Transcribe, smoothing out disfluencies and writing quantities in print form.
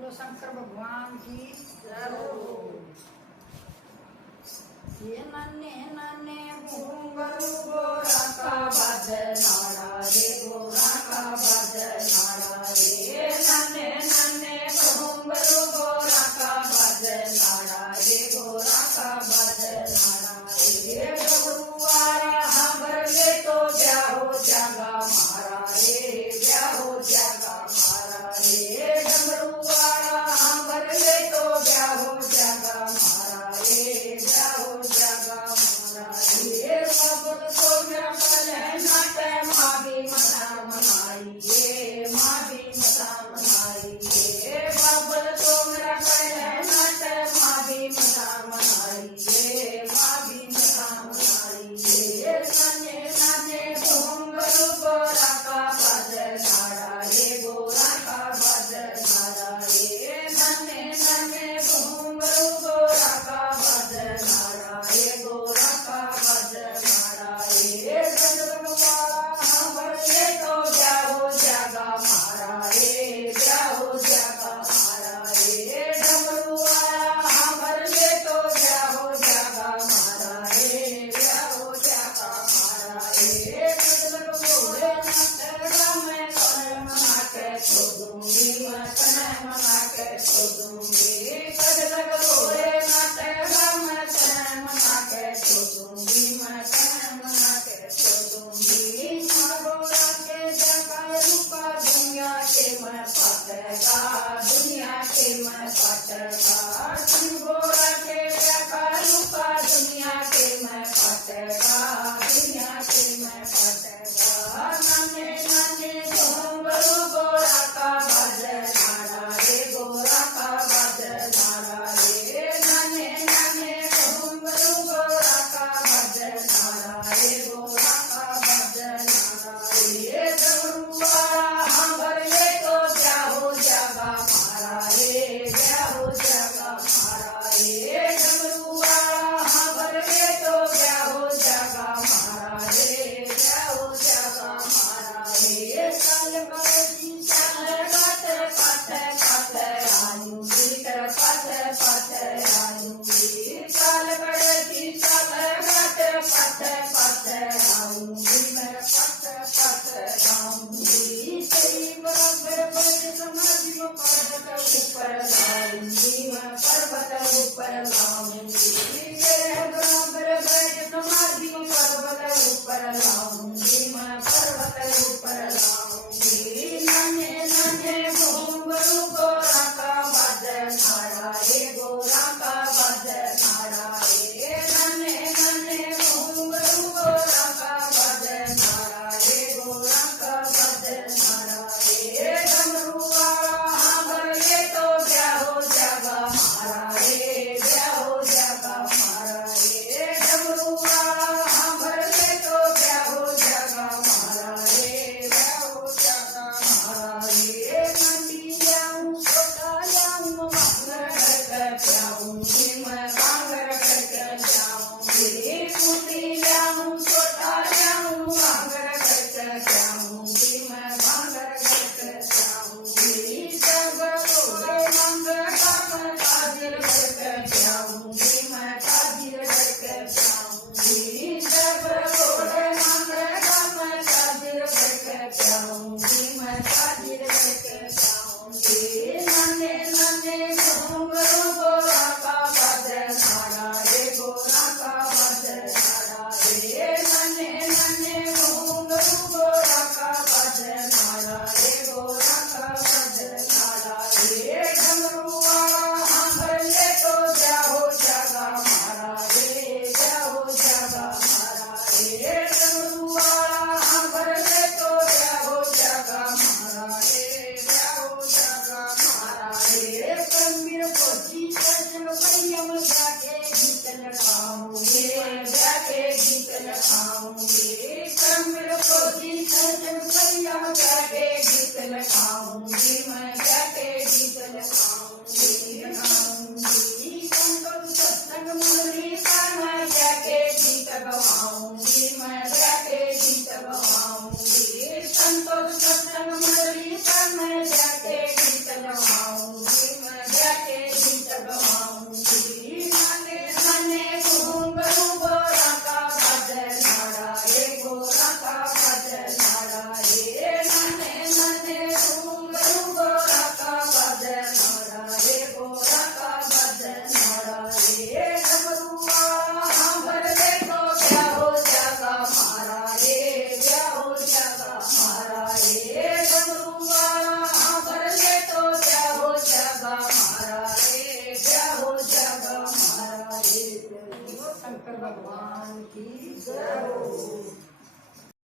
बोलो शंकर भगवान की ये नन्हे नन्हे घुंघरू गोरा का बदनाड़ा रे गोरा का बदनाड़ा रे नन्हे नन्हे घुंघरू गोरा का बदनाड़ा रे गोरा का बदनाड़ा रे घुंघरुआरा हमर ले तो ब्याहो जगा मारा रे ब्याहो जगा मारा रे घुंघरुआरा हमर ले तो ब्याहो जगा मारा रे ब्याहो जगा मारा रे बाबुल को मेरा पले नाटे मावी मना मनाई रे मावी मना मनाई रे बाबुल को मेरा पले नाटे मावी मना मनाई रे मावी मना मनाई रे नन्हे नन्हे घुंघरू गोरा का बदनाड़ा रे गोरा का बदनाड़ा रे नन्हे नन्हे घुंघरू गोरा का बदनाड़ा रे गोरा का बदनाड़ा रे गजरवाला हमर ले तो ब्याहो जगा मारा रे ब्याहो जगा मारा रे डमरुआरा हमर ले तो ब्याहो जगा मारा रे ब्याहो जगा मारा रे गजर गोरे नटरा मैं कने मना के छोड़ूंगी मैं कने मना के छोड़ूंगी गजर गोरे नटरा मैं कने मना के छोड़ूंगी मैं कने मना के छोड़ूंगी गोरा के जगा रूपा दुनिया के मैं पटेगा दुनिया के मैं पटेगा गोरा के जगा रूपा दुनिया के मैं पटेगा दुनिया के मैं पटेगा नन्हे नन्हे घुंघरू गोरा का बदनाड़ा रे गोरा का बदनाड़ा रे नन्हे नन्हे घुंघरू गोरा का बदनाड़ा रे गोरा का बदनाड़ा रे डमरुआरा हमर ले तो ब्याहो जगा मारा रे ब्याहो जगा मारा रे डमरुआरा हमर ले तो ब्याहो जगा मारा रे ब्याहो जगा मारा रे साल बरसी साल काटे काटे काटे आयूंगी कर काटे काटे आयूंगी साल बरसी साल काटे काटे काटे आयूंगी मैं काटे काटे आऊंगी तेरी बराबर बड़े समाधि को पर्वत ऊपर लाऊंगी मैं पर्वत ऊपर लाऊंगी तेरे बराबर बड़े समाधि को पर्वत ऊपर लाऊंगी मैं पर्वत ऊपर लाऊंगी नन्हे नन्हे घुंघरू गोरा का बदनाड़ा रे गोरा का बदनाड़ा रे नन्हे नन्हे घुंघरू गोरा का बदनाड़ा रे गोरा का बदनाड़ा रे डमरुआरा हमर ले तो ब्याहो जगा मारा भगवान की जय हो।